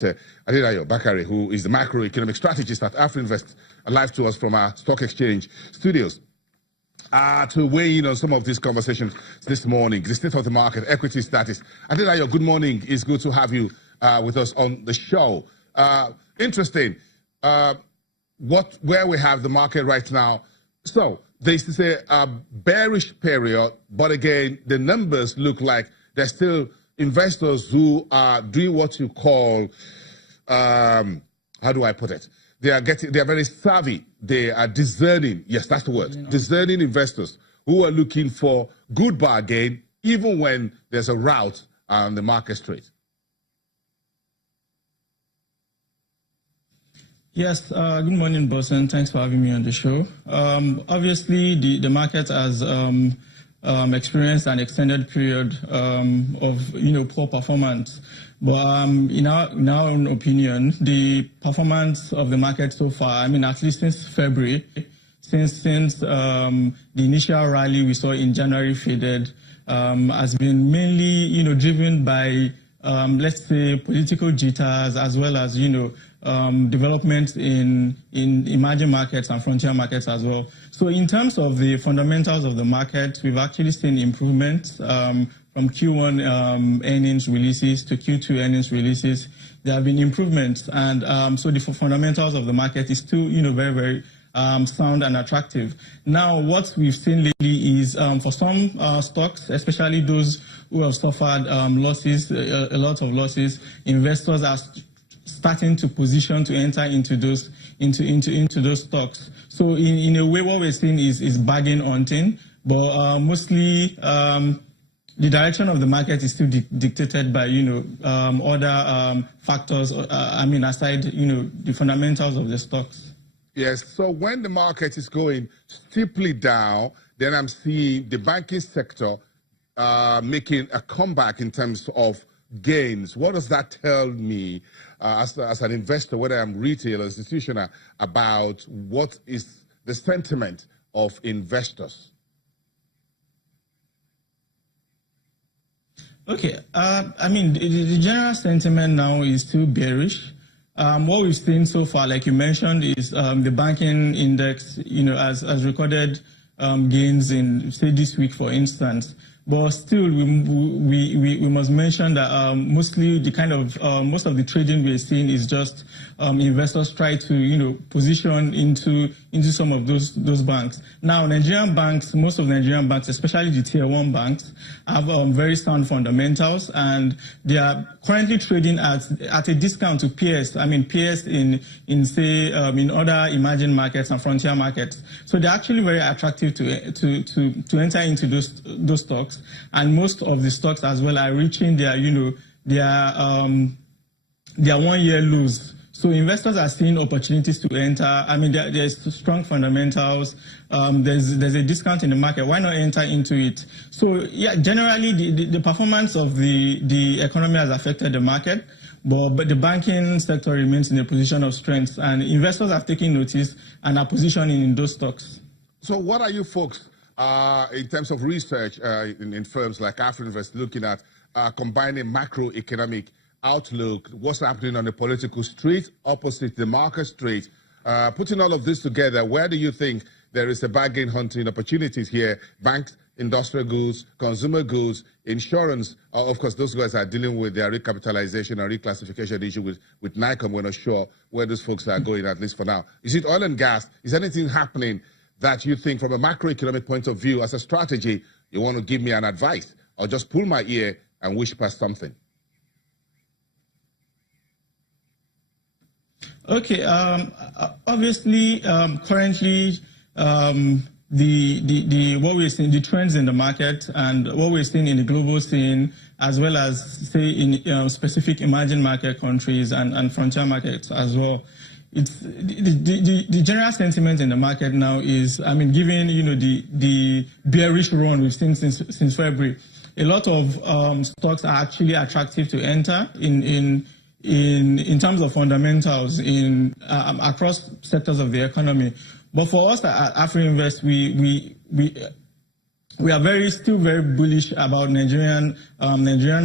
Adedayo Bakare, who is the macroeconomic strategist at Afrinvest, live to us from our stock exchange studios. To weigh in on some of these conversations this morning, the state of the market, equity status. Adedayo, good morning. It's good to have you with us on the show. Interesting, where we have the market right now. So there's to say a bearish period, but again, the numbers look like there's still investors who are doing what you call, how do I put it? They are very savvy. They are discerning. Yes, that's the word. Discerning investors who are looking for good bargain, even when there's a rout on the market straight. Yes, good morning, boss, and thanks for having me on the show. Obviously, the market has experienced an extended period of poor performance. But in our own opinion, the performance of the market so far, at least since February, since the initial rally we saw in January faded, has been mainly driven by let's say political jitters, as well as developments in emerging markets and frontier markets as well. So in terms of the fundamentals of the market, we've actually seen improvements from Q1 earnings releases to Q2 earnings releases. There have been improvements, and so the fundamentals of the market is still very, very sound and attractive. Now, what we've seen lately is for some stocks, especially those who have suffered losses, a lot of losses, investors are starting to position to enter into those those stocks. So in a way, what we're seeing is bargain hunting, but mostly the direction of the market is still dictated by other factors. Aside the fundamentals of the stocks. Yes. So when the market is going steeply down, then I'm seeing the banking sector making a comeback in terms of gains. What does that tell me as an investor, whether I'm retail or institutional, about what is the sentiment of investors? Okay. The general sentiment now is still bearish. What we've seen so far, like you mentioned, is the banking index, has recorded gains in, say, this week, for instance. But still, we must mention that mostly the kind of most of the trading we're seeing is just investors try to position into some of those banks. Now, Nigerian banks, most of Nigerian banks, especially the tier 1 banks, have very sound fundamentals, and they are currently trading at a discount to peers. Peers in other emerging markets and frontier markets. So they're actually very attractive to enter into those stocks. And most of the stocks as well are reaching their 1 year lows. So investors are seeing opportunities to enter. There's strong fundamentals. There's a discount in the market. Why not enter into it? So yeah, generally the performance of the economy has affected the market, but the banking sector remains in a position of strength, and investors have taken notice and are positioning in those stocks. So what are you folks, in terms of research in firms like Afrinvest, looking at combining macroeconomic outlook, what's happening on the political street, opposite the market street, putting all of this together, where do you think there is a bargain hunting opportunities here? Banks, industrial goods, consumer goods, insurance. Of course, those guys are dealing with their recapitalization and reclassification issue with Nikon. We're not sure where those folks are going, at least for now. Is it oil and gas? Is anything happening that you think, from a macroeconomic point of view, as a strategy, you want to give me an advice, or just pull my ear and wish past something? Okay. Obviously, currently, what we're seeing, the trends in the market, and what we're seeing in the global scene, as well as, say, in specific emerging market countries and frontier markets as well. It's the general sentiment in the market now is, given the bearish run we've seen since February, a lot of stocks are actually attractive to enter in terms of fundamentals across sectors of the economy. But for us at Afrinvest, we are still very bullish about Nigerian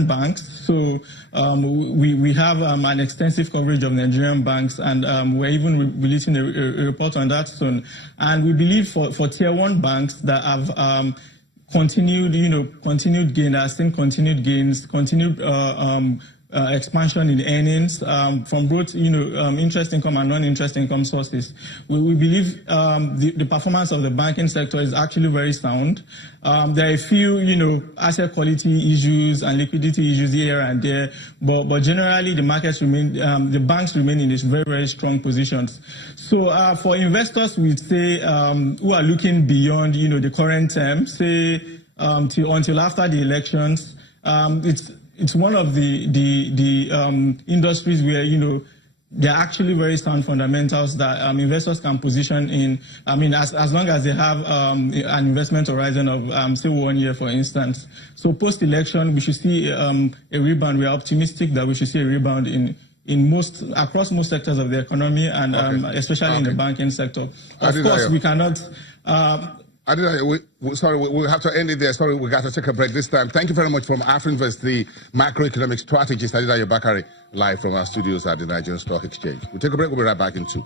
banks. So we have an extensive coverage of Nigerian banks, and we're even releasing a report on that soon. And we believe for tier one banks that have continued gain, are seeing continued gains, continued expansion in earnings from both interest income and non-interest income sources. We believe the performance of the banking sector is actually very sound. There are a few asset quality issues and liquidity issues here and there, but generally the markets remain, the banks remain in this very strong positions. So for investors, we'd say who are looking beyond the current term, say until after the elections, it's one of the industries where there are actually very sound fundamentals that investors can position in. I mean, as long as they have an investment horizon of say 1 year, for instance. So post-election, we should see a rebound. We are optimistic that we should see a rebound across most sectors of the economy, and especially in the banking sector. Of course, we cannot. Sorry, we'll have to end it there. Sorry, we got to take a break this time. Thank you very much from Afrinvest, the macroeconomic strategist, Adedayo Bakare, live from our studios at the Nigerian Stock Exchange. We'll take a break. We'll be right back in 2.